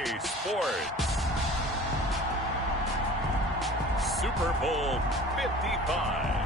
EA Sports. Super Bowl 55.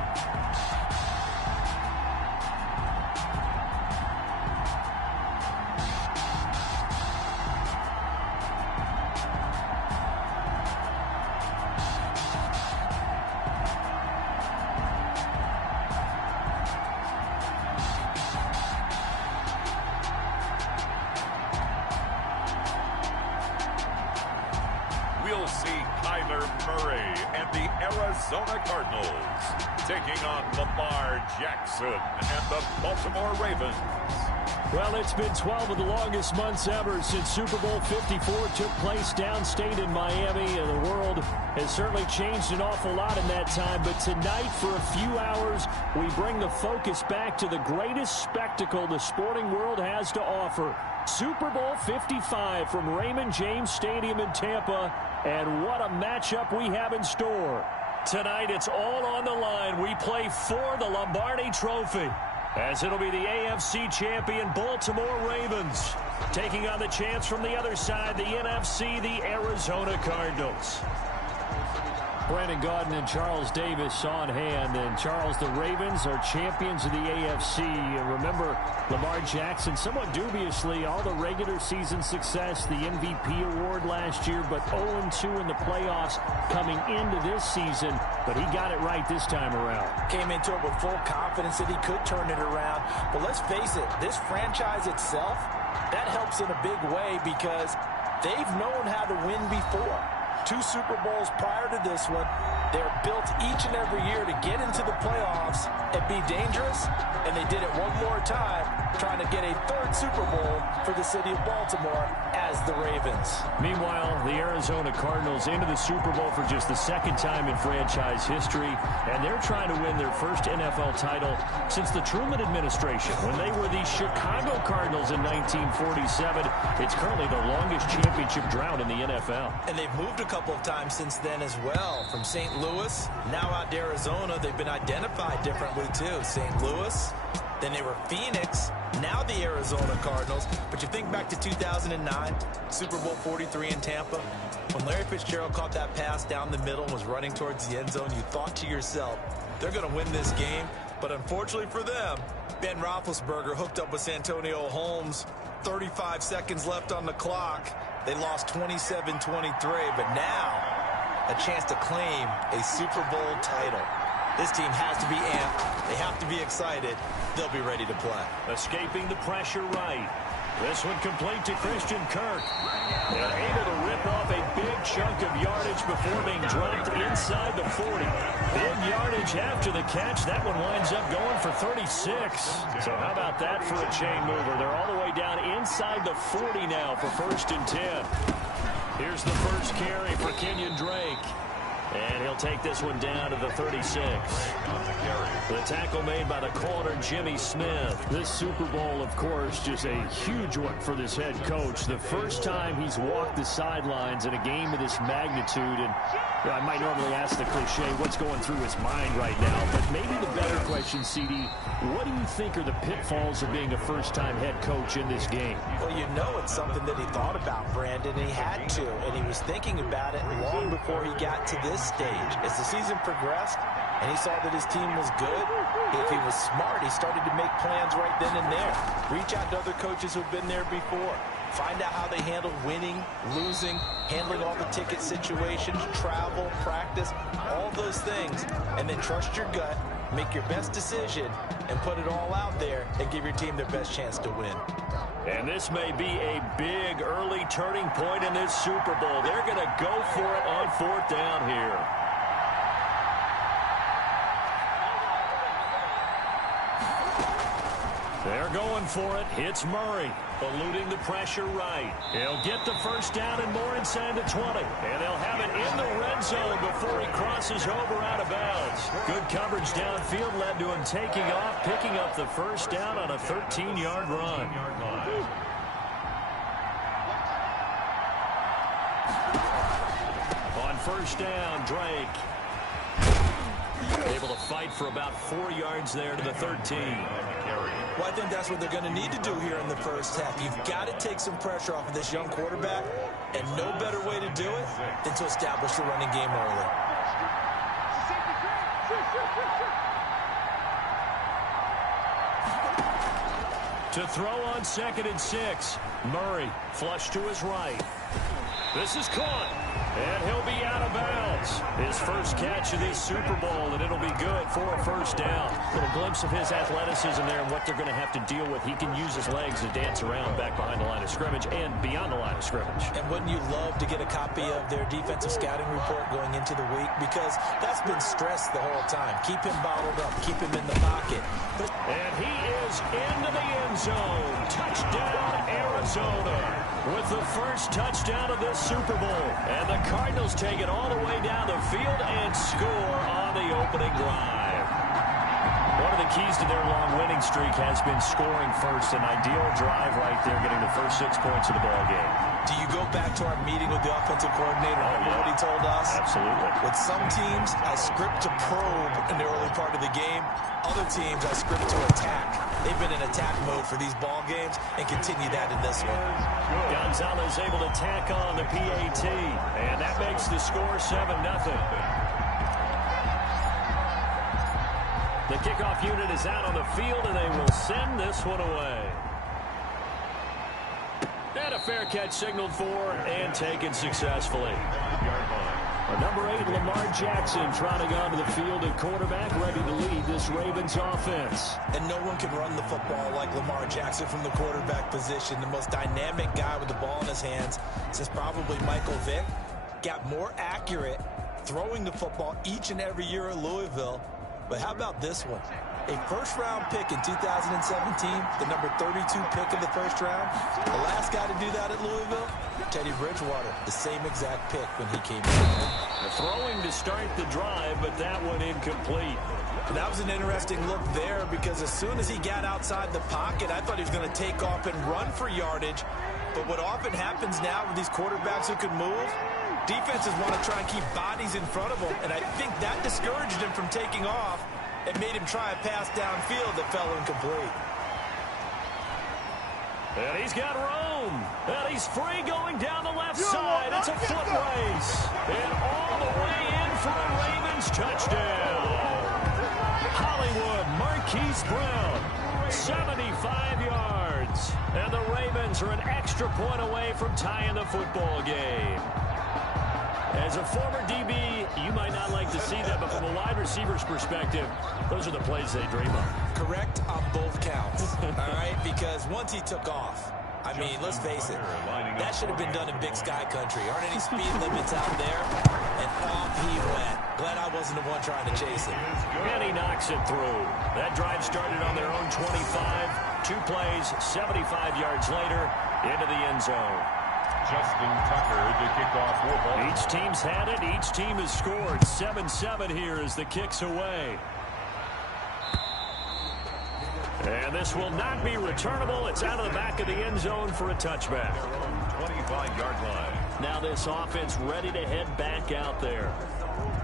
We'll see Kyler Murray and the Arizona Cardinals taking on Lamar Jackson and the Baltimore Ravens. Well, it's been 12 of the longest months ever since Super Bowl 54 took place downstate in Miami, and the world has certainly changed an awful lot in that time. But tonight, for a few hours, we bring the focus back to the greatest spectacle the sporting world has to offer. Super Bowl 55 from Raymond James Stadium in Tampa, and what a matchup we have in store. Tonight, it's all on the line. We play for the Lombardi Trophy, as it'll be the AFC champion Baltimore Ravens taking on the champs from the other side, the NFC, the Arizona Cardinals. Brandon Gaudin and Charles Davis on hand. And Charles, the Ravens are champions of the AFC. Remember, Lamar Jackson, somewhat dubiously, all the regular season success, the MVP award last year, but 0-2 in the playoffs coming into this season. But he got it right this time around. Came into it with full confidence that he could turn it around. But let's face it, this franchise itself, that helps in a big way because they've known how to win before. 2 Super Bowls prior to this one. They're built each and every year to get into the playoffs and be dangerous, and they did it one more time, trying to get a 3rd Super Bowl for the city of Baltimore as the Ravens. Meanwhile, the Arizona Cardinals into the Super Bowl for just the 2nd time in franchise history, and they're trying to win their first NFL title since the Truman administration, when they were the Chicago Cardinals in 1947. It's currently the longest championship drought in the NFL. And they've moved a couple of times since then as well. From St. Louis, now out to Arizona, they've been identified differently too. St. Louis, then they were Phoenix, now the Arizona Cardinals. But you think back to 2009, Super Bowl 43 in Tampa, when Larry Fitzgerald caught that pass down the middle and was running towards the end zone, you thought to yourself, they're going to win this game. But unfortunately for them, Ben Roethlisberger hooked up with Santonio Holmes. 35 seconds left on the clock. They lost 27-23, but now a chance to claim a Super Bowl title. This team has to be amped. They have to be excited. They'll be ready to play. Escaping the pressure right. This one complete to Christian Kirk. They're able to rip off a big chunk of yardage before being dropped inside the 40. Big yardage after the catch. That one winds up going for 36. So how about that for a chain mover? They're all the way down inside the 40 now for 1st and 10. Here's the first carry for Kenyon Drake. And he'll take this one down to the 36. The tackle made by the corner, Jimmy Smith. This Super Bowl, of course, just a huge one for this head coach. The first time he's walked the sidelines in a game of this magnitude. And I might normally ask the cliche, what's going through his mind right now? But maybe the better question, CD, what do you think are the pitfalls of being a first-time head coach in this game? Well, you know it's something that he thought about, Brandon, and he had to. And he was thinking about it long before he got to this stage. As the season progressed and he saw that his team was good, if he was smart, he started to make plans right then and there. Reach out to other coaches who've been there before. Find out how they handle winning, losing, handling all the ticket situations, travel, practice, all those things. And then trust your gut, make your best decision, and put it all out there and give your team their best chance to win. And this may be a big early turning point in this Super Bowl. They're going to go for it on 4th down here. They're going for it. It's Murray, eluding the pressure right. He'll get the first down and more inside the 20. And they'll have it in the red zone before he crosses over out of bounds. Good coverage downfield led to him taking off, picking up the first down on a 13-yard run. On 1st down, Drake. Able to fight for about 4 yards there to the 13. Well, I think that's what they're going to need to do here in the first half. You've got to take some pressure off of this young quarterback, and no better way to do it than to establish the running game early. To throw on 2nd and 6. Murray flush to his right. This is caught, and he'll be out of bounds. His first catch of this Super Bowl, and it'll be good for a first down. A little glimpse of his athleticism there and what they're going to have to deal with. He can use his legs to dance around back behind the line of scrimmage and beyond the line of scrimmage. And wouldn't you love to get a copy of their defensive scouting report going into the week? Because that's been stressed the whole time. Keep him bottled up. Keep him in the pocket. And he is into the end zone. Touchdown, Arizona. With the first touchdown of this Super Bowl. And the Cardinals take it all the way down the field and score on the opening drive. One of the keys to their long winning streak has been scoring first. An ideal drive right there, getting the first 6 points of the ball game. Do you go back to our meeting with the offensive coordinator? Remember what he told us? Absolutely. With some teams, I script to probe in the early part of the game. Other teams, I script to attack. They've been in attack mode for these ball games and continue that in this one. Gonzalez able to tack on the PAT, and that makes the score 7-0. The kickoff unit is out on the field, and they will send this one away. And a fair catch signaled for and taken successfully. Number 8, Lamar Jackson, trotting onto the field at quarterback, ready to lead this Ravens offense. And no one can run the football like Lamar Jackson from the quarterback position. The most dynamic guy with the ball in his hands since probably Michael Vick. Got more accurate throwing the football each and every year at Louisville. But how about this one? A first-round pick in 2017, the number 32 pick of the first round. The last guy to do that at Louisville, Teddy Bridgewater, the same exact pick when he came in. Throwing to start the drive, but that one incomplete. That was an interesting look there because as soon as he got outside the pocket, I thought he was going to take off and run for yardage. But what often happens now with these quarterbacks who can move, defenses want to try and keep bodies in front of them, and I think that discouraged him from taking off. It made him try a pass downfield that fell incomplete. And he's got room. And he's free going down the left side. It's a foot race. And all the way in for a Ravens touchdown. Hollywood, Marquise Brown, 75 yards. And the Ravens are an extra point away from tying the football game. As a former DB, you might not like to see that, but from a wide receiver's perspective, those are the plays they dream of. Correct on both counts, all right? Because once he took off, I mean, let's face it, that should have been done in Big Sky country. Aren't any speed limits out there? And off he went. Glad I wasn't the one trying to chase him. And he knocks it through. That drive started on their own 25. 2 plays, 75 yards later, into the end zone. Justin Tucker to kick off football. Each team's had it. Each team has scored. 7-7 here as the kick's away. And this will not be returnable. It's out of the back of the end zone for a touchback. 25-yard line. Now this offense ready to head back out there.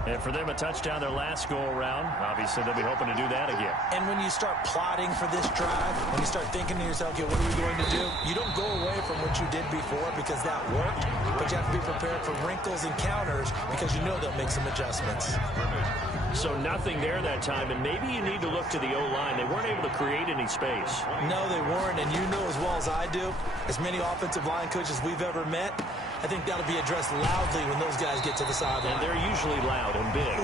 And for them, a touchdown their last go-around. Obviously, they'll be hoping to do that again. And when you start plotting for this drive, when you start thinking to yourself, okay, what are we going to do? You don't go away from what you did before because that worked, but you have to be prepared for wrinkles and counters because you know they'll make some adjustments. So nothing there that time, and maybe you need to look to the O-line. They weren't able to create any space. No, they weren't, and you know as well as I do, as many offensive line coaches we've ever met, I think that'll be addressed loudly when those guys get to the sideline. And they're usually loud and big.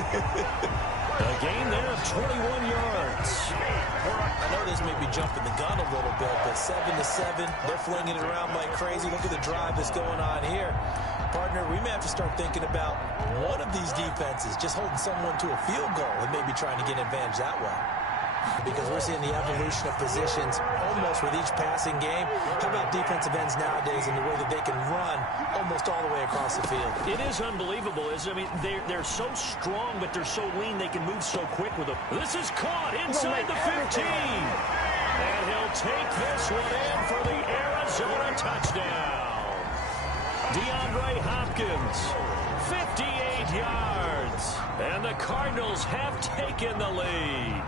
A gain there of 21 yards. I know this may be jumping the gun a little bit, but 7-7, they're flinging it around like crazy. Look at the drive that's going on here. Partner, we may have to start thinking about one of these defenses just holding someone to a field goal and maybe trying to get an advantage that way. Because we're seeing the evolution of positions almost with each passing game. How about defensive ends nowadays and the way that they can run almost all the way across the field? It is unbelievable. I mean, they're so strong, but they're so lean they can move so quick with them. This is caught inside the 15. And he'll take this one in for the Arizona touchdown. DeAndre Hopkins, 58 yards. And the Cardinals have taken the lead.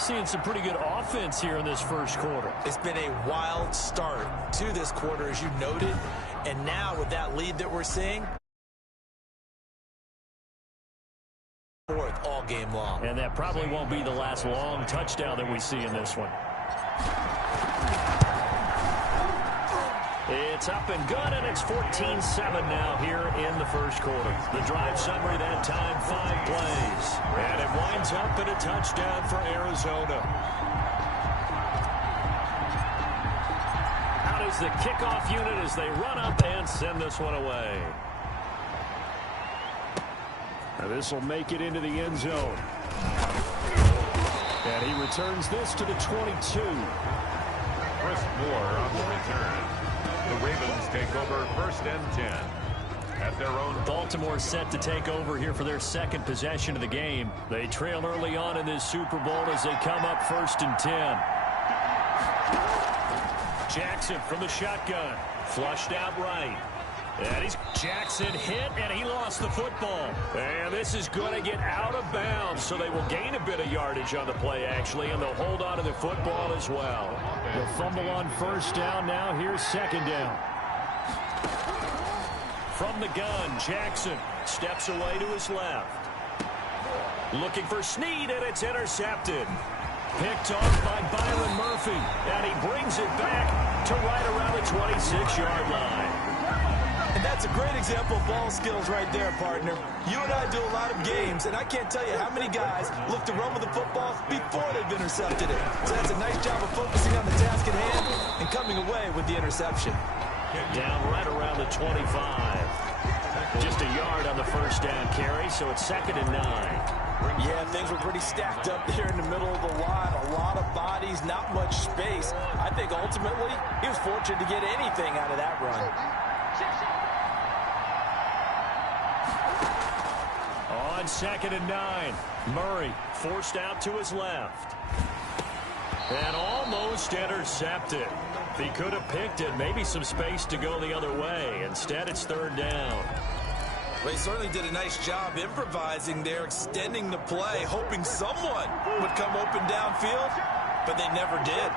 Seeing some pretty good offense here in this first quarter. It's been a wild start to this quarter, as you noted. And now with that lead that we're seeing, fourth all game long. And that probably won't be the last long touchdown that we see in this one. It's up and good, and it's 14-7 now here in the first quarter. The drive summary that time, 5 plays. And it winds up in a touchdown for Arizona. Out is the kickoff unit as they run up and send this one away. Now this will make it into the end zone. And he returns this to the 22. Chris Moore on the return. The Ravens take over 1st and 10 at their own. Baltimore set to take over here for their second possession of the game. They trail early on in this Super Bowl as they come up 1st and 10. Jackson from the shotgun. Flushed out right. And Jackson hit, and he lost the football. And this is going to get out of bounds, so they will gain a bit of yardage on the play, actually, and they'll hold on to the football as well. They'll fumble on 1st down. Now here's 2nd down. From the gun, Jackson steps away to his left. Looking for Snead, and it's intercepted. Picked off by Byron Murphy, and he brings it back to right around the 26-yard line. And that's a great example of ball skills right there, partner. You and I do a lot of games, and I can't tell you how many guys look to run with the football before they've intercepted it. So that's a nice job of focusing on the task at hand and coming away with the interception. Down right around the 25. Just a yard on the 1st down carry, so it's 2nd and 9. Yeah, things were pretty stacked up there in the middle of the line. A lot of bodies, not much space. I think ultimately he was fortunate to get anything out of that run. On 2nd and 9, Murray forced out to his left. And almost intercepted. He could have picked it, maybe some space to go the other way. Instead, it's 3rd down. They certainly did a nice job improvising there, extending the play, hoping someone would come open downfield, but they never did.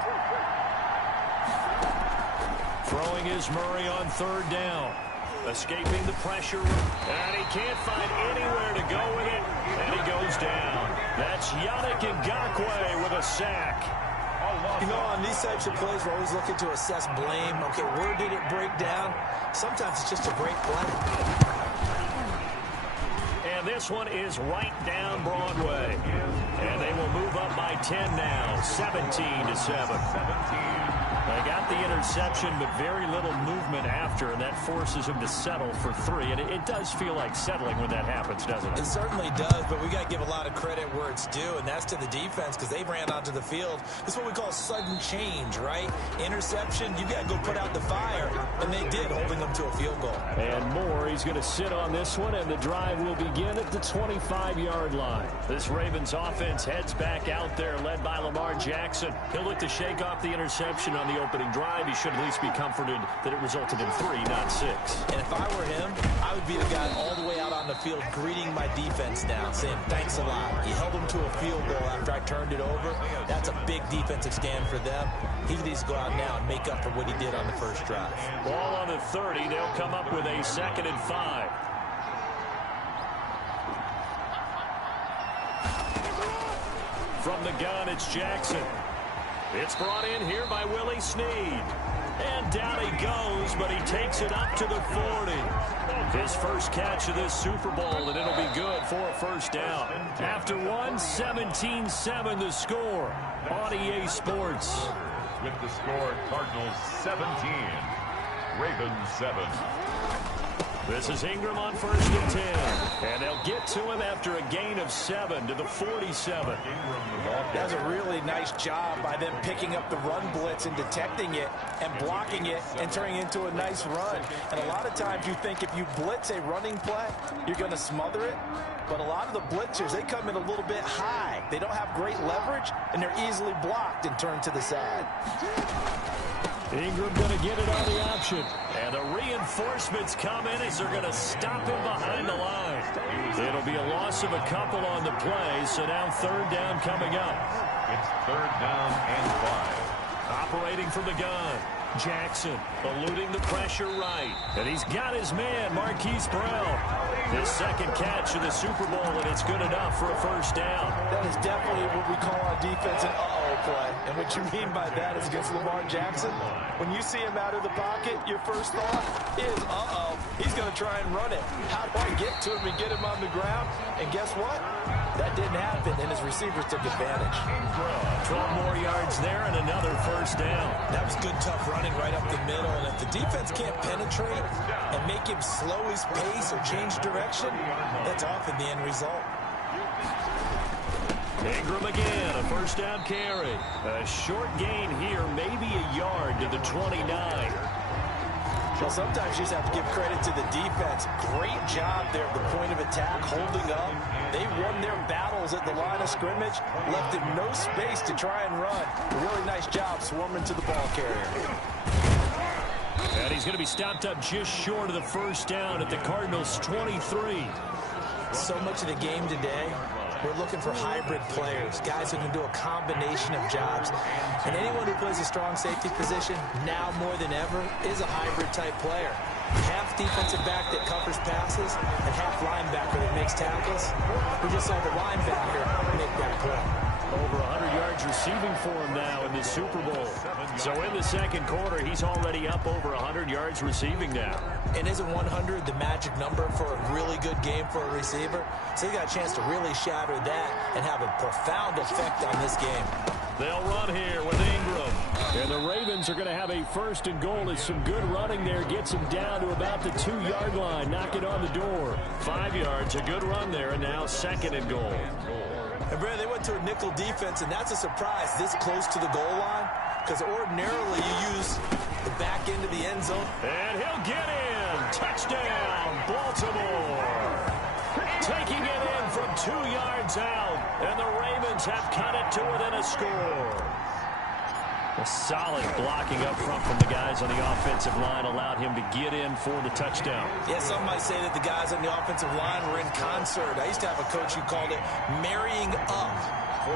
Throwing is Murray on 3rd down. Escaping the pressure, and he can't find anywhere to go with it, and he goes down. That's Yannick Ngakoue with a sack. You know, on these types of plays, we're always looking to assess blame. Okay, where did it break down? Sometimes it's just a great play. And this one is right down Broadway. And they will move up by 10 now, 17-7. They got the interception, but very little movement after, and that forces him to settle for 3. And it does feel like settling when that happens, doesn't it? It certainly does, but we got to give a lot of credit where it's due, and that's to the defense because they ran onto the field. This is what we call sudden change, right? Interception, you got to go put out the fire, and they did, holding them to a field goal. And Moore, he's going to sit on this one, and the drive will begin at the 25-yard line. This Ravens offense heads back out there, led by Lamar Jackson. He'll look to shake off the interception on the opening drive. He should at least be comforted that it resulted in 3, not 6. And if I were him, I would be the guy all the way out on the field greeting my defense now, saying, thanks a lot. You held them to a field goal after I turned it over. That's a big defensive stand for them. He needs to go out now and make up for what he did on the first drive. Ball on the 30. They'll come up with a 2nd and 5. From the gun, it's Jackson. It's brought in here by Willie Snead. And down he goes, but he takes it up to the 40. His first catch of this Super Bowl, and it'll be good for a 1st down. After one, 17-7 the score on EA Sports. With the score, Cardinals 17, Ravens 7. This is Ingram on 1st and 10. And they'll get to him after a gain of 7 to the 47. That's a really nice job by them picking up the run blitz and detecting it and blocking it and turning it into a nice run. And a lot of times you think if you blitz a running play, you're going to smother it. But a lot of the blitzers, they come in a little bit high. They don't have great leverage, and they're easily blocked and turned to the side. Ingram going to get it on the option. And the reinforcements come in as they're going to stop him behind the line. It'll be a loss of a couple on the play, so now third down coming up. It's third down and 5. Operating from the gun. Jackson eluding the pressure right. And he's got his man, Marquise Brown. His second catch of the Super Bowl, and it's good enough for a first down. That is definitely what we call on defense an uh-oh play. And what you mean by that is against Lamar Jackson. When you see him out of the pocket, your first thought is, uh-oh, he's going to try and run it. How do I get to him and get him on the ground? And guess what? That didn't happen, and his receivers took advantage. 12 more yards there and another first down. That was good, tough running right up the middle. And if the defense can't penetrate and make him slow his pace or change direction, that's often the end result. Ingram again, a first down carry. A short gain here, maybe a yard to the 29. Well, sometimes you just have to give credit to the defense. Great job there at the point of attack, holding up. They won their battles at the line of scrimmage, left him no space to try and run. A really nice job swarming to the ball carrier. And he's going to be stopped up just short of the first down at the Cardinals' 23. So much of the game today, we're looking for hybrid players, guys who can do a combination of jobs. And anyone who plays a strong safety position, now more than ever, is a hybrid-type player. Half defensive back that covers passes and half linebacker that makes tackles. We just saw the linebacker make that play. Over 100 yards receiving for him now in the Super Bowl. So in the second quarter, he's already up over 100 yards receiving now. And isn't 100 the magic number for a really good game for a receiver? So he got a chance to really shatter that and have a profound effect on this game. They'll run here with Ingram. And the Ravens are going to have a first and goal. As some good running there gets him down to about the 2-yard line. Knock it on the door. 5 yards, a good run there, and now second and goal. And Brad, they went to a nickel defense, and that's a surprise this close to the goal line, because ordinarily you use the back end of the end zone. And he'll get in. Touchdown, Baltimore. Taking it in from 2 yards out, and the Ravens have cut it to within a score. A solid blocking up front from the guys on the offensive line allowed him to get in for the touchdown. Yeah, some might say that the guys on the offensive line were in concert. I used to have a coach who called it marrying up,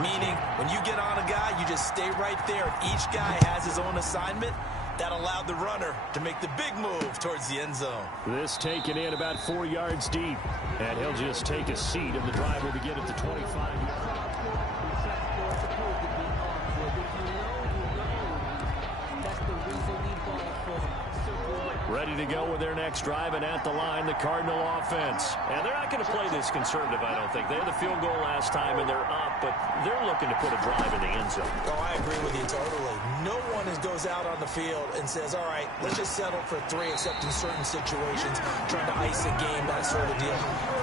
meaning when you get on a guy, you just stay right there. Each guy has his own assignment. That allowed the runner to make the big move towards the end zone. This taken in about 4 yards deep, and he'll just take a seat, and the drive will begin at the 25. Ready to go with their next drive, and at the line, the Cardinal offense. And they're not going to play this conservative, I don't think. They had the field goal last time, and they're up, but they're looking to put a drive in the end zone. Oh, I agree with you totally. No one goes out on the field and says, all right, let's just settle for 3, except in certain situations, trying to ice a game, that sort of deal.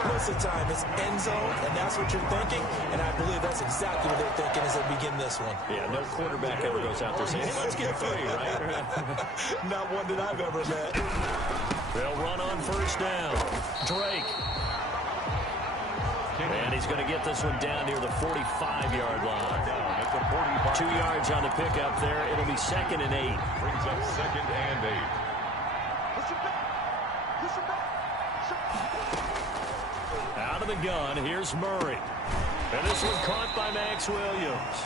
Most of the time, it's end zone, and that's what you're thinking, and I believe that's exactly what they're thinking as they begin this one. Yeah, no quarterback ever goes out there saying, hey, let's get 3, right? Not one that I've ever met. They'll run on first down. Drake. And he's going to get this one down near the 45-yard line. 2 yards on the pickup there. It'll be 2nd and 8. Brings up 2nd and 8. Out of the gun, here's Murray. And this one caught by Max Williams.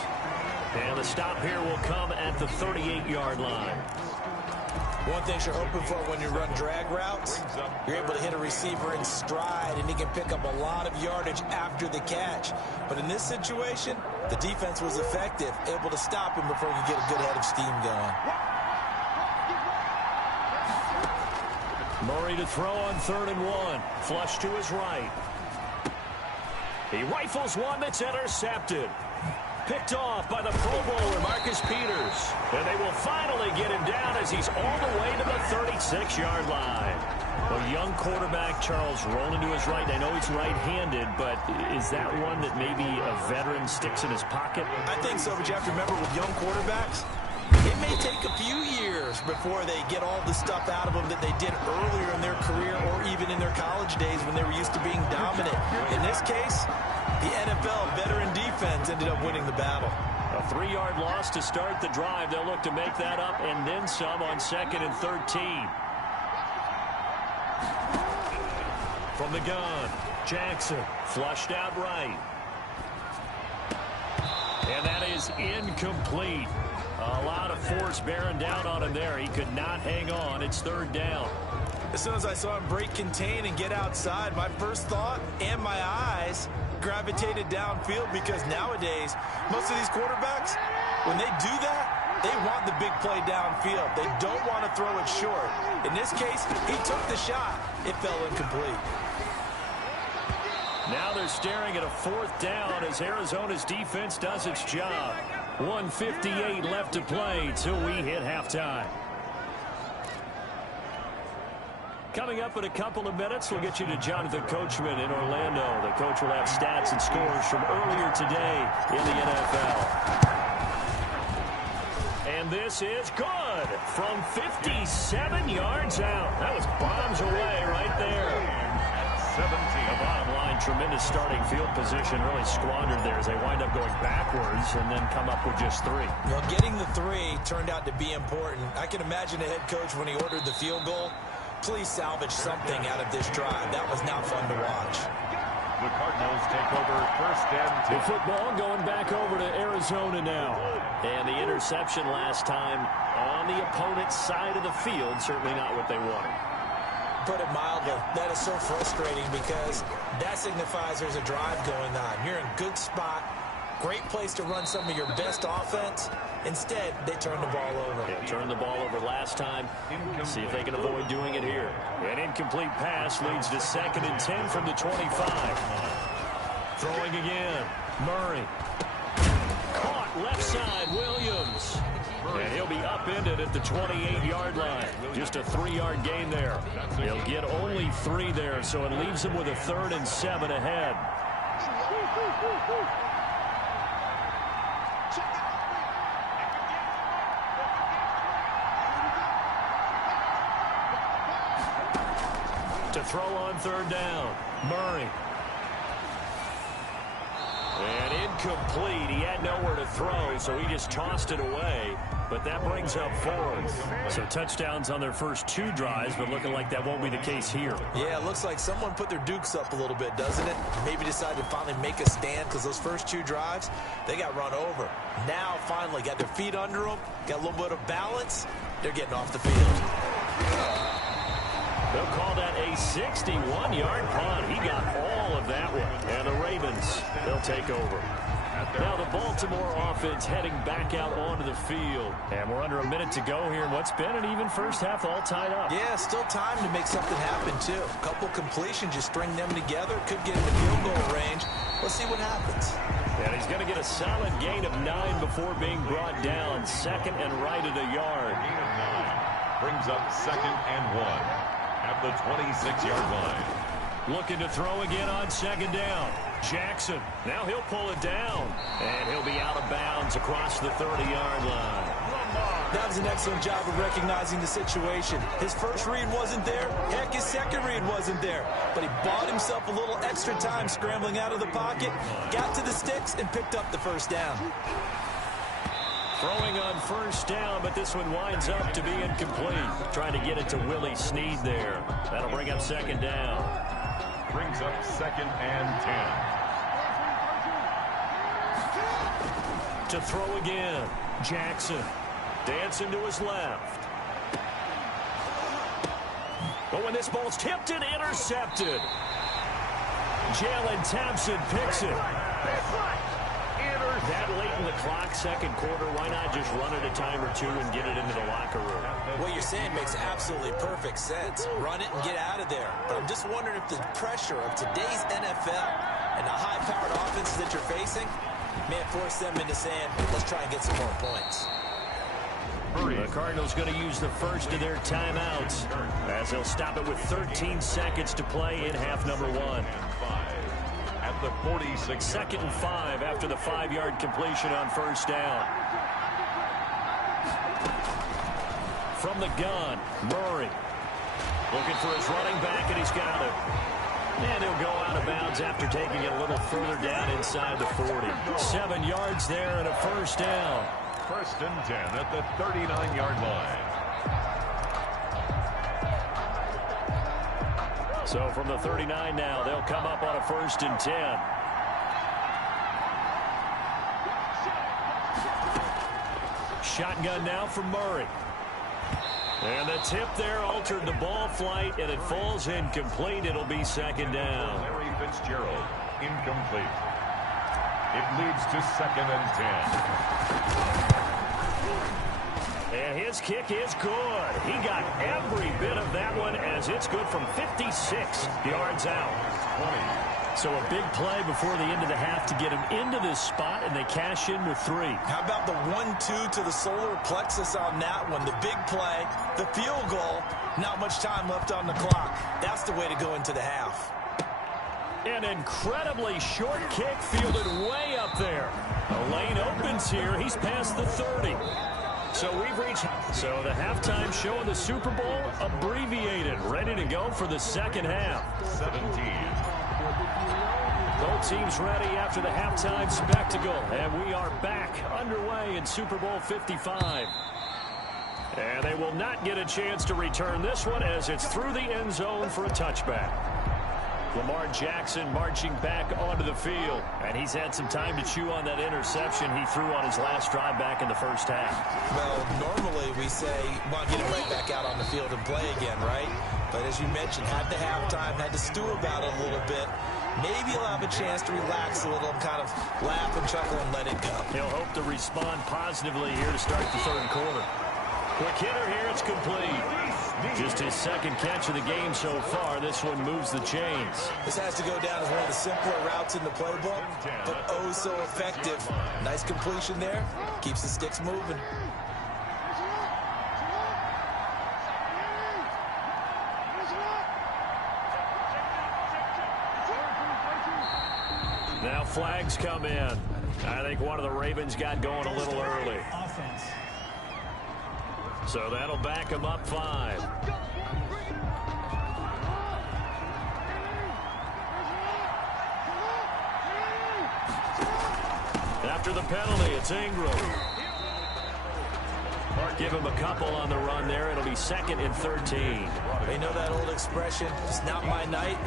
And the stop here will come at the 38-yard line. One thing you're hoping for when you run drag routes, you're able to hit a receiver in stride, and he can pick up a lot of yardage after the catch. But in this situation, the defense was effective, able to stop him before he could get a good head of steam going. Murray to throw on 3rd and 1. Flush to his right. He rifles one that's intercepted. Picked off by the Pro Bowler, Marcus Peters. And they will finally get him down as he's all the way to the 36-yard line. A young quarterback, Charles, rolling to his right. I know he's right-handed, but is that one that maybe a veteran sticks in his pocket? I think so, but you have to remember with young quarterbacks, it may take a few years before they get all the stuff out of them that they did earlier in their career or even in their college days when they were used to being dominant. In this case, the NFL veteran defense ended up winning the battle. A 3-yard loss to start the drive. They'll look to make that up and then some on 2nd and 13. From the gun, Jackson flushed out right. And that is incomplete. A lot of force bearing down on him there. He could not hang on. It's 3rd down. As soon as I saw him break contain and get outside, my first thought and my eyes gravitated downfield, because nowadays, most of these quarterbacks, when they do that, they want the big play downfield. They don't want to throw it short. In this case, he took the shot. It fell incomplete. Now they're staring at a 4th down as Arizona's defense does its job. 1:58 left to play till we hit halftime. Coming up in a couple of minutes, we'll get you to Jonathan Coachman in Orlando. The coach will have stats and scores from earlier today in the NFL. And this is good from 57 yards out. That was bombs away right there. 17. The bottom line, tremendous starting field position, really squandered there as they wind up going backwards and then come up with just 3. Well, getting the 3 turned out to be important. I can imagine the head coach when he ordered the field goal. Please salvage something out of this drive. That was not fun to watch. The Cardinals take over 1st and 10. The football going back over to Arizona now. And the interception last time on the opponent's side of the field, certainly not what they wanted. Put it mildly, that is so frustrating because that signifies there's a drive going on. You're in a good spot, great place to run some of your best offense. Instead, they turn the ball over. Yeah, turned the ball over last time. See if they can avoid doing it here. An incomplete pass leads to 2nd and 10 from the 25. Throwing again. Murray. Caught left side, Williams. And he'll be upended at the 28-yard line. Just a 3-yard gain there. He'll get only 3 there, so it leaves him with a 3rd and 7 ahead. To throw on 3rd down, Murray. And incomplete. He had nowhere to throw, so he just tossed it away. But that brings up 4th. So touchdowns on their first 2 drives, but looking like that won't be the case here. Yeah, it looks like someone put their dukes up a little bit, doesn't it? Maybe decided to finally make a stand because those first 2 drives, they got run over. Now, finally, got their feet under them, got a little bit of balance. They're getting off the field. They'll call that a 61-yard punt. He got all of that one. And the Ravens, they'll take over. Now the Baltimore offense heading back out onto the field. And we're under a minute to go here in what's been an even first half, all tied up. Yeah, still time to make something happen, too. A couple completions, just string them together. Could get into field goal range. Let's see what happens. And he's going to get a solid gain of 9 before being brought down. 2nd and right at a yard. Gain of 9 brings up 2nd and 1. At the 26-yard line. Looking to throw again on 2nd down. Jackson, now he'll pull it down. And he'll be out of bounds across the 30-yard line. That was an excellent job of recognizing the situation. His first read wasn't there. Heck, his second read wasn't there. But he bought himself a little extra time scrambling out of the pocket, got to the sticks, and picked up the 1st down. Throwing on 1st down, but this one winds up to be incomplete. Trying to get it to Willie Snead there. That'll bring up 2nd down. Brings up 2nd and 10. To throw again, Jackson. Dancing to his left. But when this ball's tipped and intercepted. Jalen Thompson picks it. That late in the clock, 2nd quarter, why not just run it a time or 2 and get it into the locker room? What you're saying makes absolutely perfect sense. Run it and get out of there. But I'm just wondering if the pressure of today's NFL and the high-powered offenses that you're facing may force them into saying, let's try and get some more points. The Cardinals going to use the first of their timeouts as they'll stop it with 13 seconds to play in half number 1. At the 46. 2nd and 5 after the 5-yard completion on 1st down. From the gun, Murray. Looking for his running back, and he's got it. And he'll go out of bounds after taking it a little further down inside the 40. 7 yards there and a first down. First and 10 at the 39-yard line. So from the 39 now, they'll come up on a first and 10. Shotgun now from Murray. And the tip there altered the ball flight, and it falls incomplete. It'll be second down. Larry Fitzgerald, incomplete. It leads to second and 10. And his kick is good. He got every bit of that one as it's good from 56 yards out. 20. So a big play before the end of the half to get him into this spot, and they cash in with 3. How about the 1-2 to the solar plexus on that one? The big play, the field goal, not much time left on the clock. That's the way to go into the half. An incredibly short kick fielded way up there. The lane opens here. He's past the 30. So we've reached. So the halftime show in the Super Bowl abbreviated, ready to go for the second half. 17. Both teams ready after the halftime spectacle, and we are back underway in Super Bowl 55. And they will not get a chance to return this one as it's through the end zone for a touchback. Lamar Jackson marching back onto the field, and he's had some time to chew on that interception he threw on his last drive back in the first half. Well, normally we say, well, get him right back out on the field and play again, right? But as you mentioned, had the halftime, had to stew about it a little bit. Maybe he'll have a chance to relax a little and kind of laugh and chuckle and let it go. He'll hope to respond positively here to start the third quarter. Quick hitter here, it's complete. Just his second catch of the game so far. This one moves the chains. This has to go down as one of the simpler routes in the playbook, but oh so effective. Nice completion there. Keeps the sticks moving. Now flags come in. I think one of the Ravens got going a little early. So that'll back him up 5. After the penalty, it's Ingram. Give him a couple on the run there. It'll be second and 13. They know that old expression, it's not my night.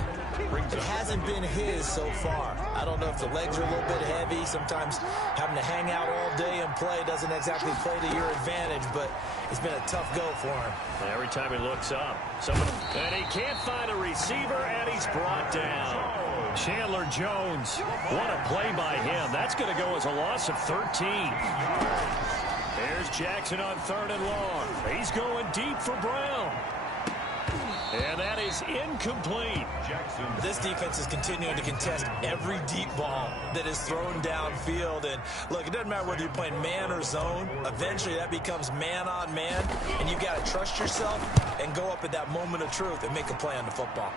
It hasn't been his so far. I don't know if the legs are a little bit heavy. Sometimes having to hang out all day and play doesn't exactly play to your advantage, but it's been a tough go for him. Every time he looks up, and he can't find a receiver, and he's brought down. Chandler Jones, what a play by him. That's going to go as a loss of 13. There's Jackson on 3rd and long. He's going deep for Brown. And that is incomplete. This defense is continuing to contest every deep ball that is thrown downfield. And look, it doesn't matter whether you're playing man or zone. Eventually that becomes man on man. And you've got to trust yourself and go up at that moment of truth and make a play on the football.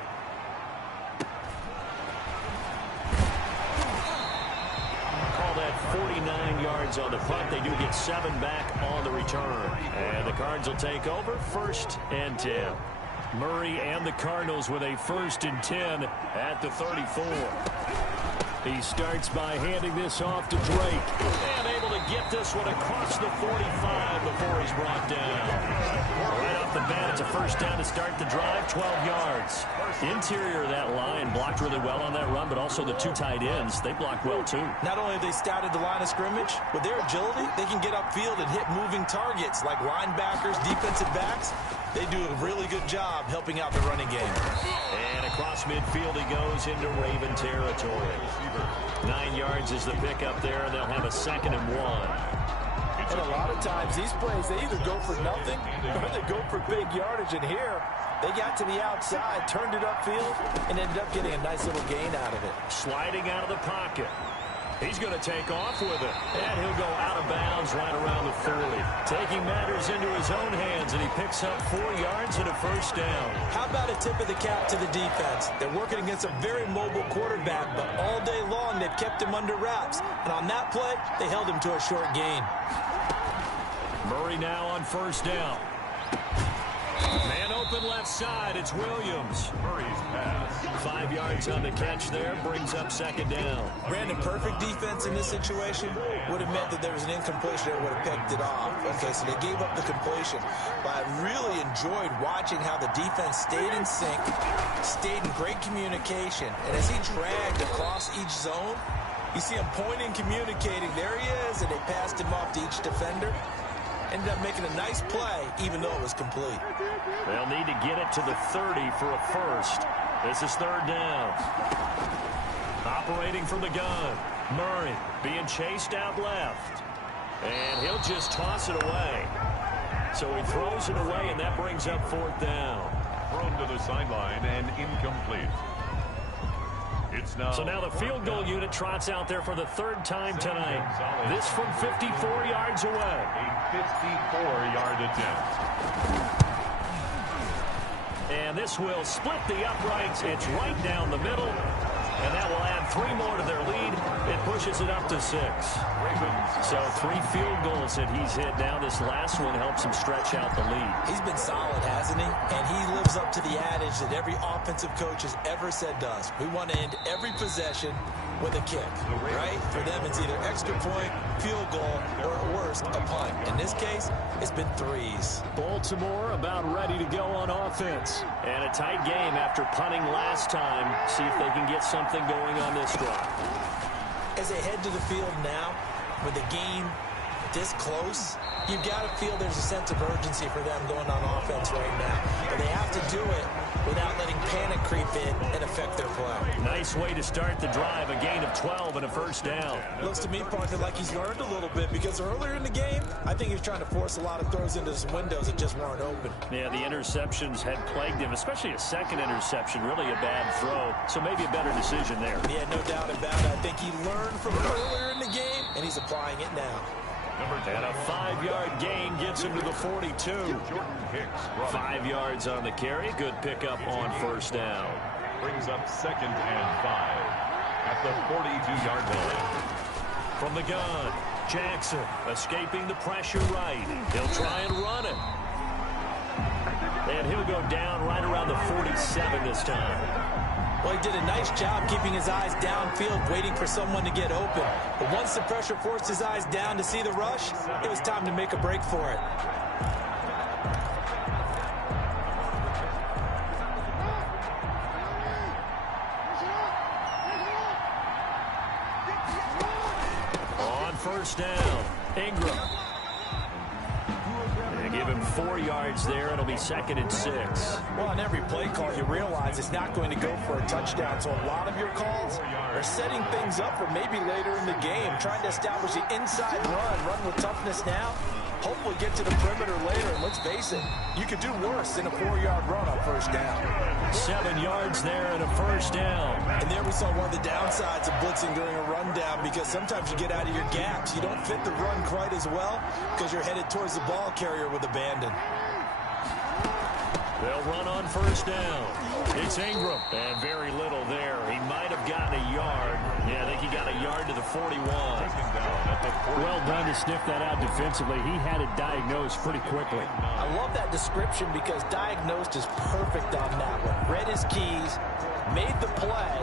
Call that 49 yards on the punt. They do get 7 back on the return. And the Cards will take over 1st and 10. Murray and the Cardinals with a 1st and 10 at the 34. He starts by handing this off to Drake. And able to get this one across the 45 before he's brought down. Right off the bat, it's a first down to start the drive, 12 yards. Interior of that line blocked really well on that run, but also the 2 tight ends, they blocked well too. Not only have they scouted the line of scrimmage, with their agility, they can get upfield and hit moving targets like linebackers, defensive backs. They do a really good job helping out the running game. And across midfield he goes into Raven territory. 9 yards is the pickup there, and they'll have a 2nd and 1. And a lot of times these plays, they either go for nothing or they go for big yardage. And here, they got to the outside, turned it upfield, and ended up getting a nice little gain out of it. Sliding out of the pocket. He's going to take off with it. And he'll go out of bounds right around the 40. Taking matters into his own hands, and he picks up 4 yards and a first down. How about a tip of the cap to the defense? They're working against a very mobile quarterback, but all day long they've kept him under wraps. And on that play, they held him to a short gain. Murray now on 1st down. Man open open left side. It's Williams. Murray's pass. 5 yards on the catch there. Brings up second down. Brandon, perfect defense in this situation would have meant that there was an incompletion that would have picked it off. Okay, so they gave up the completion. But I really enjoyed watching how the defense stayed in sync, stayed in great communication. And as he dragged across each zone, you see him pointing, communicating. There he is, and they passed him off to each defender. Ended up making a nice play, even though it was complete. They'll need to get it to the 30 for a first. This is third down. Operating from the gun. Murray being chased out left. And he'll just toss it away. So he throws it away, and that brings up fourth down. Thrown to the sideline and incomplete. So now the field goal unit trots out there for the third time tonight. This from 54 yards away. A 54-yard attempt. And this will split the uprights. It's right down the middle. And that will add 3 more to their lead. It pushes it up to 6. So 3 field goals that he's hit now. This last one helps him stretch out the lead. He's been solid, hasn't he? And he lives up to the adage that every offensive coach has ever said to us. We want to end every possession with a kick, right? For them, it's either extra point, field goal, or at worst, a punt. In this case, it's been 3s. Baltimore about ready to go on offense. And a tight game after punting last time. See if they can get something going on this drive. As they head to the field now, with the game this close, you've got to feel there's a sense of urgency for them going on offense right now. But they have to do it without letting panic creep in and affect their play. Nice way to start the drive, a gain of 12 and a first down. Looks to me, partner, like he's learned a little bit, because earlier in the game, I think he was trying to force a lot of throws into some windows that just weren't open. Yeah, the interceptions had plagued him, especially a second interception, really a bad throw. So maybe a better decision there. Yeah, no doubt about it. I think he learned from earlier in the game, and he's applying it now. And a 5-yard gain gets him to the 42. 5 yards on the carry. Good pickup on first down. Brings up 2nd and 5 at the 42-yard line. From the gun, Jackson escaping the pressure right. He'll try and run it. And he'll go down right around the 47 this time. Well, he did a nice job keeping his eyes downfield, waiting for someone to get open. But once the pressure forced his eyes down to see the rush, it was time to make a break for it. On first down, Ingram. Give him 4 yards there. It'll be 2nd and 6. Well, on every play call, you realize it's not going to go for a touchdown. So a lot of your calls are setting things up for maybe later in the game, trying to establish the inside run with toughness now. Hopefully get to the perimeter later. And let's face it, you could do worse than a 4-yard run on first down. 7 yards there and a first down. And there we saw one of the downsides of blitzing during a rundown, because sometimes you get out of your gaps. You don't fit the run quite as well because you're headed towards the ball carrier with abandon. They'll run on first down. It's Ingram. And very little there. He might have gotten a yard. Yeah, I think he got a yard to the 41. Well done to sniff that out defensively. He had it diagnosed pretty quickly. I love that description, because diagnosed is perfect on that one. Read his keys, made the play,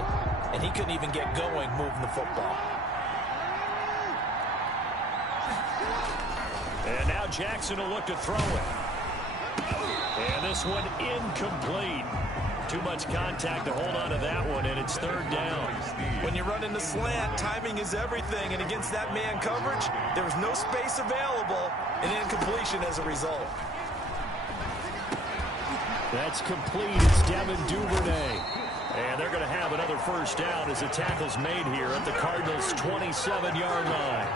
and he couldn't even get going moving the football. And now Jackson will look to throw it. And this one incomplete. Too much contact to hold on to that one, and it's third down. When you run in the slant, timing is everything, and against that man coverage, there was no space available, and incompletion as a result. That's complete. It's Devin Duvernay. And they're going to have another first down as the tackle's made here at the Cardinals' 27-yard line.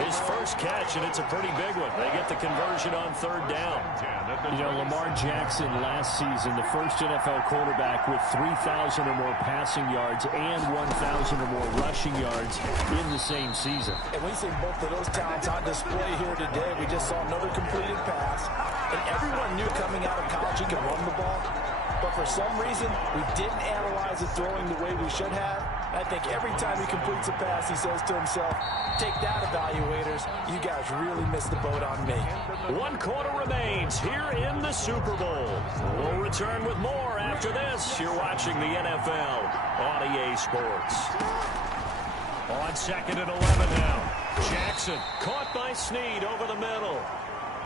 His first catch, and it's a pretty big one. They get the conversion on third down. You know, Lamar Jackson last season, the first NFL quarterback with 3,000 or more passing yards and 1,000 or more rushing yards in the same season. And we see both of those talents on display here today. We just saw another completed pass. And everyone knew coming out of college he could run the ball. but for some reason, we didn't analyze the throwing the way we should have. I think every time he completes a pass, he says to himself, take that, evaluators. You guys really missed the boat on me. 1 quarter remains here in the Super Bowl. We'll return with more after this. You're watching the NFL on EA Sports. On 2nd and 11 now. Jackson caught by Snead over the middle.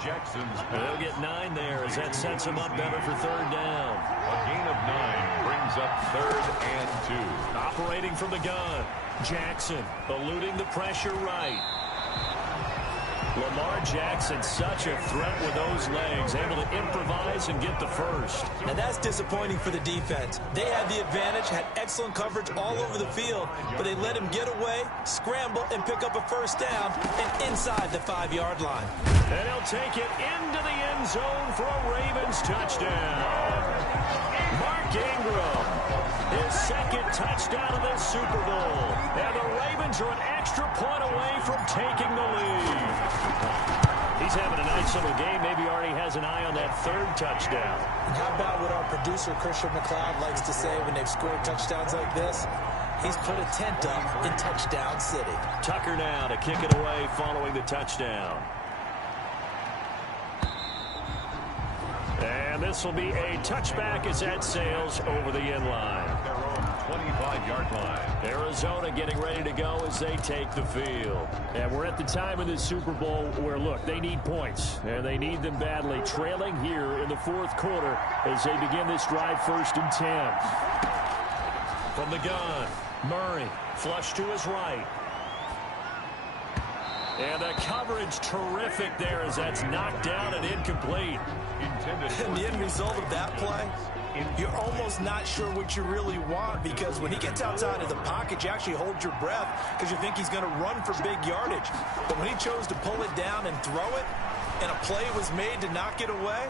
Jackson's They'll get 9 there as that sets him up better for 3rd down. a gain of 9 brings up 3rd and 2. Operating from the gun. Jackson eluding the pressure right. Lamar Jackson, such a threat with those legs, able to improvise and get the first. And that's disappointing for the defense. They had the advantage, had excellent coverage all over the field, but they let him get away, scramble, and pick up a 1st down and inside the 5-yard line. And he'll take it into the end zone for a Ravens touchdown. Mark Ingram, his 2nd touchdown of this Super Bowl. And the Ravens are an extra point away from taking the lead. He's having a nice little game. Maybe already has an eye on that 3rd touchdown. And how about what our producer, Christian McLeod, likes to say when they've scored touchdowns like this? He's put a tent up in Touchdown City. Tucker now to kick it away following the touchdown. And this will be a touchback as that sails over the end line. Their own 25-yard line. Arizona getting ready to go as they take the field. And we're at the time of this Super Bowl where, look, they need points, and they need them badly. Trailing here in the 4th quarter as they begin this drive 1st and 10. From the gun, Murray, flush to his right. And the coverage terrific there as that's knocked down and incomplete. And the end result of that play, you're almost not sure what you really want, because when he gets outside of the pocket, you actually hold your breath because you think he's going to run for big yardage. But when he chose to pull it down and throw it, and a play was made to knock it away,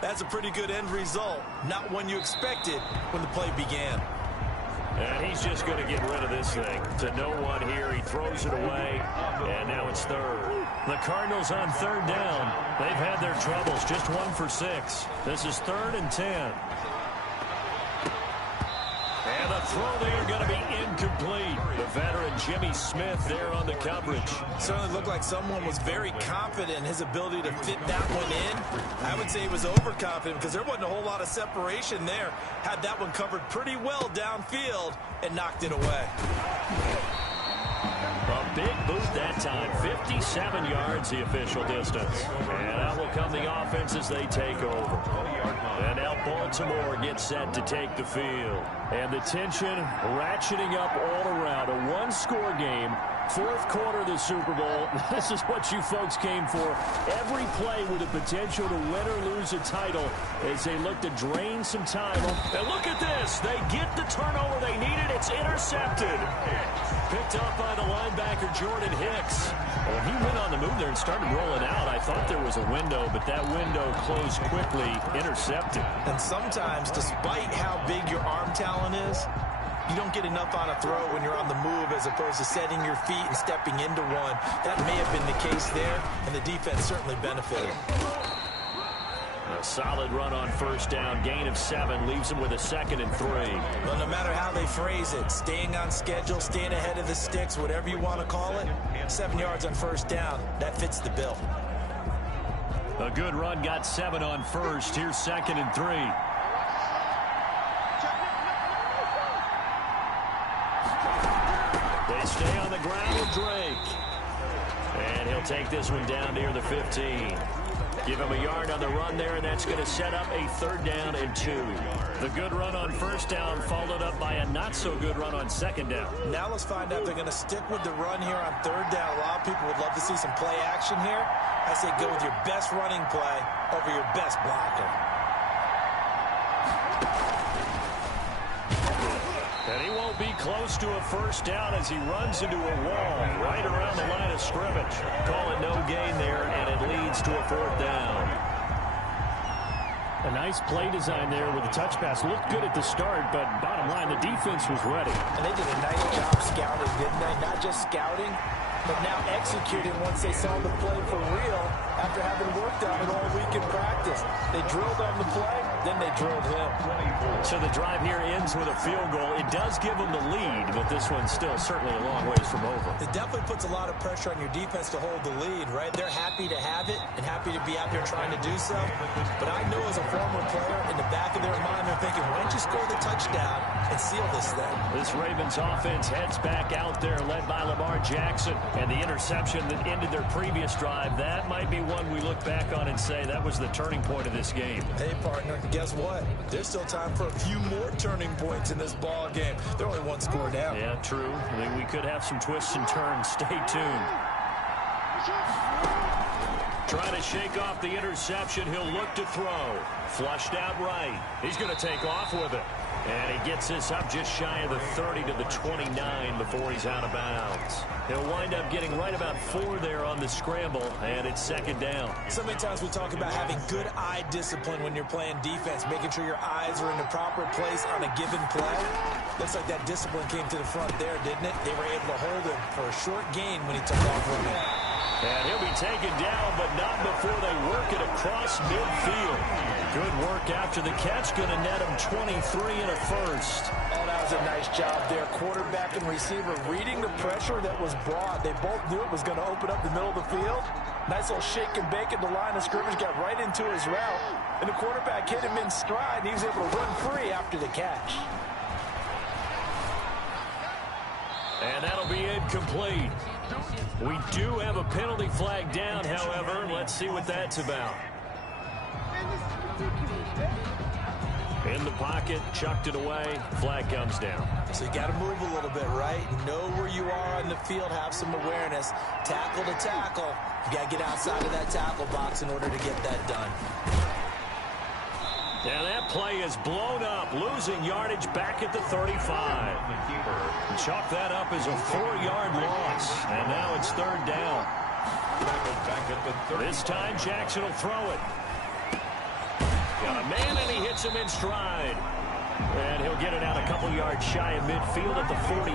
that's a pretty good end result. Not one you expected when the play began. And he's just going to get rid of this thing. To no one here. He throws it away, and now it's 3rd. The Cardinals on 3rd down. They've had their troubles. Just 1 for 6. This is 3rd and 10. And the throw there going to be incomplete. The veteran Jimmy Smith there on the coverage. Certainly looked like someone was very confident in his ability to fit that one in. I would say he was overconfident because there wasn't a whole lot of separation there. Had that one covered pretty well downfield and knocked it away. A big boot that time. 57 yards the official distance. And out will come the offense as they take over. And now Baltimore gets set to take the field. And the tension ratcheting up all around. A 1-score game. 4th quarter of the Super Bowl. This is what you folks came for. Every play with the potential to win or lose a title as they look to drain some time. And look at this. They get the turnover they needed. It's intercepted. Picked up by the linebacker Jordan Hicks. Well, he went on the move there and started rolling out. I thought there was a window, but that window closed quickly. Intercepted. And sometimes, despite how big your arm talent is, you don't get enough on a throw when you're on the move as opposed to setting your feet and stepping into one. That may have been the case there, and the defense certainly benefited. A solid run on 1st down. Gain of 7 leaves them with a 2nd and 3. Well, no matter how they phrase it, staying on schedule, staying ahead of the sticks, whatever you want to call it, 7 yards on 1st down, that fits the bill. A good run, got 7 on 1st. Here's 2nd and 3. They stay on the ground with Drake. And he'll take this one down near the 15. Give him a yard on the run there, and that's going to set up a 3rd down and 2. The good run on 1st down followed up by a not-so-good run on 2nd down. Now let's find out if they're going to stick with the run here on 3rd down. A lot of people would love to see some play action here. I say go with your best running play over your best blocker. And he won't be close to a 1st down as he runs into a wall right around the line of scrimmage. Call it no gain there, and it leads to a 4th down. A nice play design there with the touch pass. Looked good at the start, but bottom line, the defense was ready. And they did a nice job scouting, didn't they? Not just scouting, but now executing once they saw the play for real after having worked on it all week in practice. They drilled on the play, then they drilled him. So the drive here ends with a field goal. It does give them the lead, but this one's still certainly a long ways from over. It definitely puts a lot of pressure on your defense to hold the lead, right? They're happy to have it and happy to be out there trying to do so. But I know as a former player, in the back of their mind, they're thinking, why don't you score the touchdown and seal this thing? This Ravens offense heads back out there, led by Lamar Jackson. And the interception that ended their previous drive, that might be one we look back on and say that was the turning point of this game. Hey, partner, guess what? There's still time for a few more turning points in this ball game. They're only one score down. Yeah, true. I mean, we could have some twists and turns. Stay tuned. Trying to shake off the interception. He'll look to throw. Flushed out right. He's going to take off with it. And he gets this up just shy of the 30 to the 29 before he's out of bounds. He'll wind up getting right about 4 there on the scramble, and it's second down. So many times we talk about having good eye discipline when you're playing defense, making sure your eyes are in the proper place on a given play. Looks like that discipline came to the front there, didn't it? They were able to hold him for a short gain when he took off running. And he'll be taken down, but not before they work it across midfield. Good work after the catch. Going to net him 23 and a first. Oh, that was a nice job there. Quarterback and receiver reading the pressure that was brought. They both knew it was going to open up the middle of the field. Nice little shake and bake at the line of scrimmage. Got right into his route. And the quarterback hit him in stride, and he was able to run free after the catch. And that'll be incomplete. We do have a penalty flag down, however. Let's see what that's about. In the pocket, chucked it away, flag comes down. So you got to move a little bit, right? Know where you are on the field, have some awareness. Tackle to tackle. You got to get outside of that tackle box in order to get that done. Now that play is blown up, losing yardage back at the 35. Chalk that up as a 4-yard loss, and now it's third down. This time Jackson will throw it. Got a man, and he hits him in stride. And he'll get it out a couple yards shy of midfield at the 48.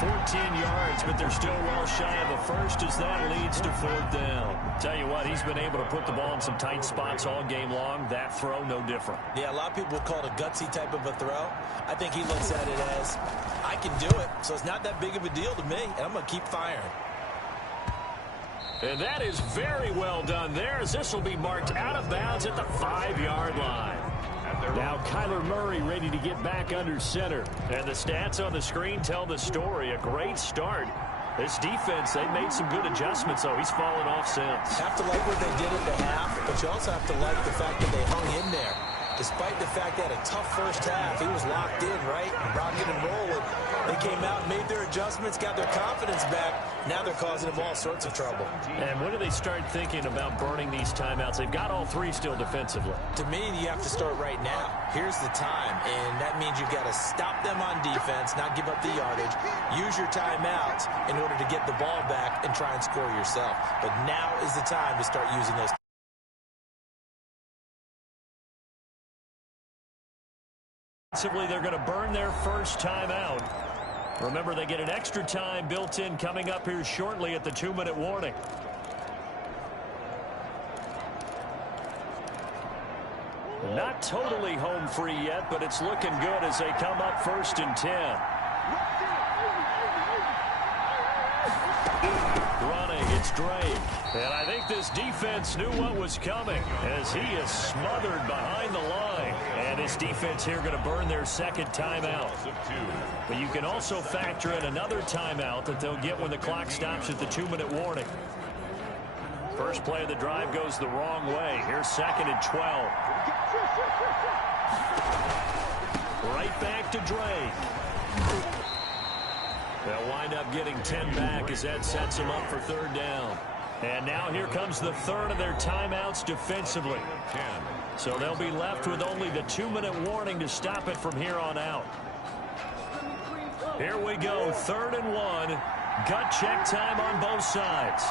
14 yards, but they're still well shy of the first as that leads to fourth down. Tell you what, he's been able to put the ball in some tight spots all game long. That throw, no different. Yeah, a lot of people would call it a gutsy type of a throw. I think he looks at it as, I can do it, so it's not that big of a deal to me, and I'm going to keep firing. And that is very well done there, as this will be marked out of bounds at the 5-yard line. Now Kyler Murray ready to get back under center. And the stats on the screen tell the story. A great start. This defense, they've made some good adjustments, though. He's fallen off since. Have to like what they did at the half, but you also have to like the fact that they hung in there. Despite the fact they had a tough first half, he was locked in, right? Rocking and rolling. They came out, made their adjustments, got their confidence back. Now they're causing them all sorts of trouble. And when do they start thinking about burning these timeouts? They've got all 3 still defensively. To me, you have to start right now. Here's the time, and that means you've got to stop them on defense, not give up the yardage. Use your timeouts in order to get the ball back and try and score yourself. But now is the time to start using those. They're going to burn their first timeout. Remember, they get an extra time built in coming up here shortly at the 2-minute warning. Not totally home free yet, but it's looking good as they come up 1st and 10. Running, it's Drake. And I think this defense knew what was coming as he is smothered behind the line. And this defense here going to burn their second timeout. But you can also factor in another timeout that they'll get when the clock stops at the 2-minute warning. First play of the drive goes the wrong way. Here's 2nd and 12. Right back to Drake. They'll wind up getting 10 back as that sets them up for 3rd down. And now here comes the 3rd of their timeouts defensively. So they'll be left with only the 2-minute warning to stop it from here on out. Here we go, 3rd and 1. Gut check time on both sides.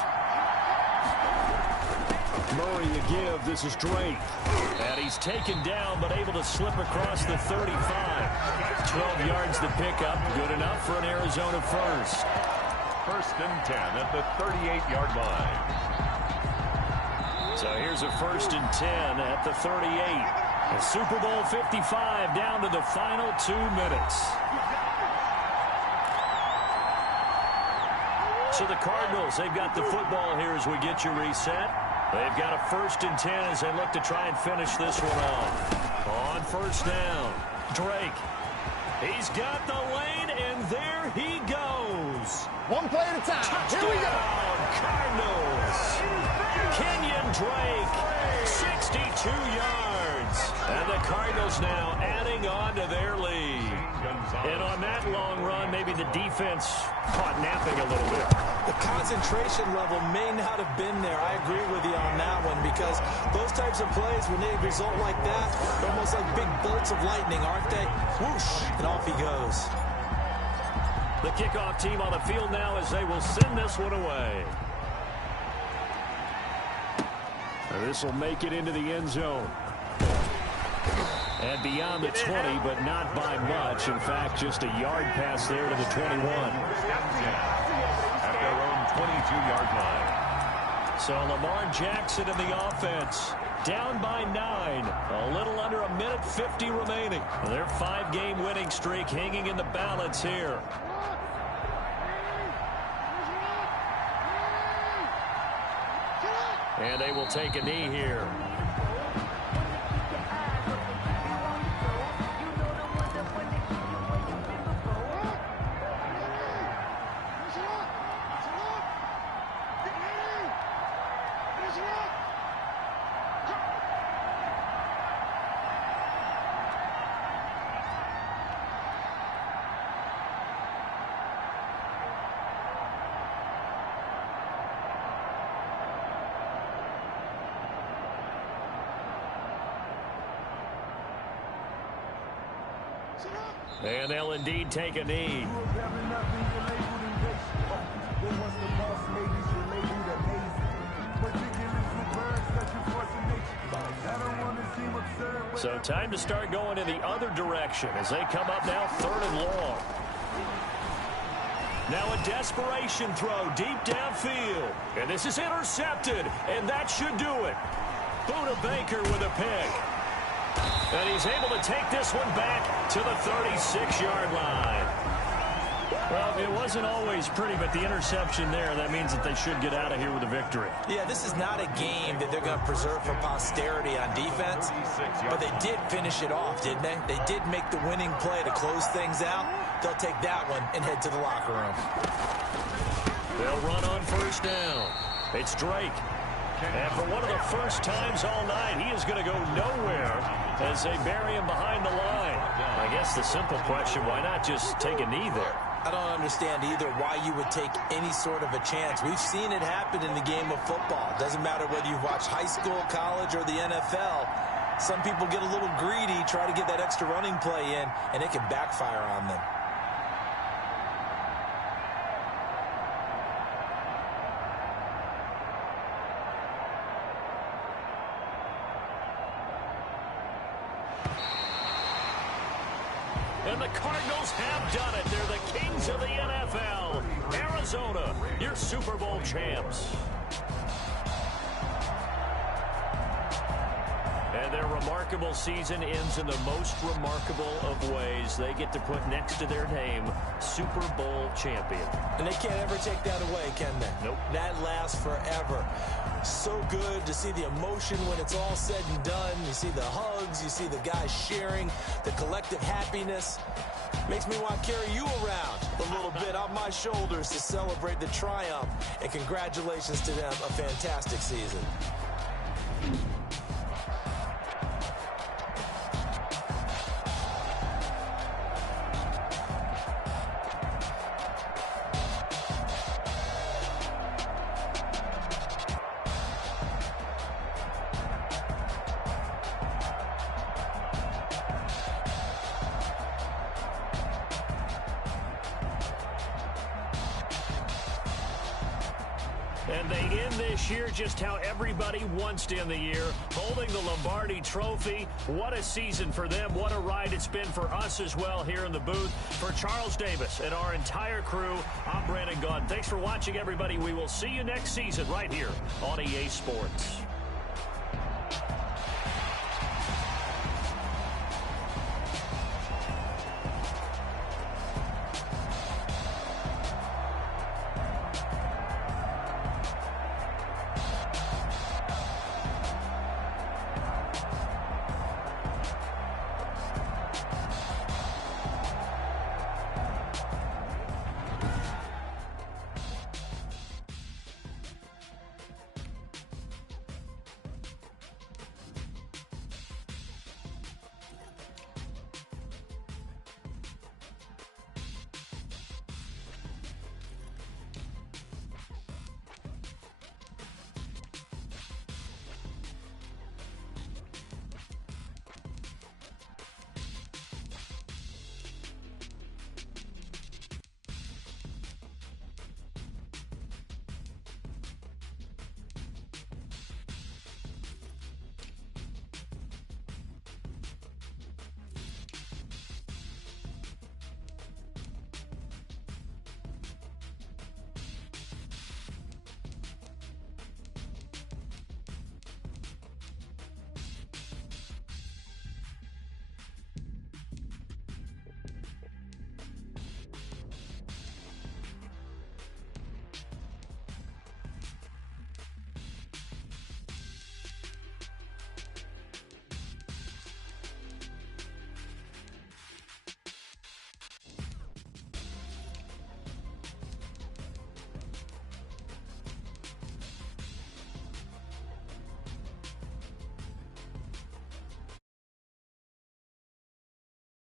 Murray to give. This is Drake. And he's taken down, but able to slip across the 35. 12 yards to pick up. Good enough for an Arizona first. 1st and 10 at the 38-yard line. So here's a 1st and 10 at the 38. And Super Bowl 55 down to the final 2 minutes. So the Cardinals, they've got the football here as we get you reset. They've got a 1st and 10 as they look to try and finish this one off. On 1st down, Drake. He's got the lane, and there he goes. One play at a time. Touchdown, Here we go. Cardinals. Kenyon Drake, 62 yards. And the Cardinals now adding on to their lead. And on that long run, maybe the defense caught napping a little bit. The concentration level may not have been there. I agree with you on that one, because those types of plays, when they result like that, they're almost like big bolts of lightning, aren't they? Whoosh, and off he goes. The kickoff team on the field now as they will send this one away. This will make it into the end zone. And beyond the 20, but not by much. In fact, just a yard pass there to the 21. At their own 22-yard line. So Lamar Jackson in the offense. Down by 9. A little under a minute 50 remaining. Their 5-game winning streak hanging in the balance here. And they will take a knee here. And they'll indeed take a knee. So time to start going in the other direction as they come up now 3rd and long. Now a desperation throw deep downfield. And this is intercepted, and that should do it. Buda Baker with a pick. And he's able to take this one back to the 36-yard line. Well, it wasn't always pretty, but the interception there, that means that they should get out of here with a victory. Yeah, this is not a game that they're going to preserve for posterity on defense, but they did finish it off, didn't they? They did make the winning play to close things out. They'll take that one and head to the locker room. They'll run on 1st down. It's Drake. And for one of the first times all night, he is going to go nowhere as they bury him behind the line. I guess the simple question, why not just take a knee there? I don't understand either why you would take any sort of a chance. We've seen it happen in the game of football. It doesn't matter whether you watch high school, college, or the NFL. Some people get a little greedy, try to get that extra running play in, and it can backfire on them. And the Cardinals have done it. They're the kings of the NFL. Arizona, your Super Bowl champs. And their remarkable season ends in the most remarkable of ways. They get to put next to their name, Super Bowl champion. And they can't ever take that away, can they? Nope. That lasts forever. So good to see the emotion when it's all said and done. You see the hugs, you see the guys sharing, the collective happiness. Makes me want to carry you around a little bit on my shoulders to celebrate the triumph. And congratulations to them, a fantastic season. And they end this year just how everybody wants to end the year, holding the Lombardi Trophy. What a season for them. What a ride it's been for us as well here in the booth. For Charles Davis and our entire crew, I'm Brandon Gaudin. Thanks for watching, everybody. We will see you next season right here on EA Sports.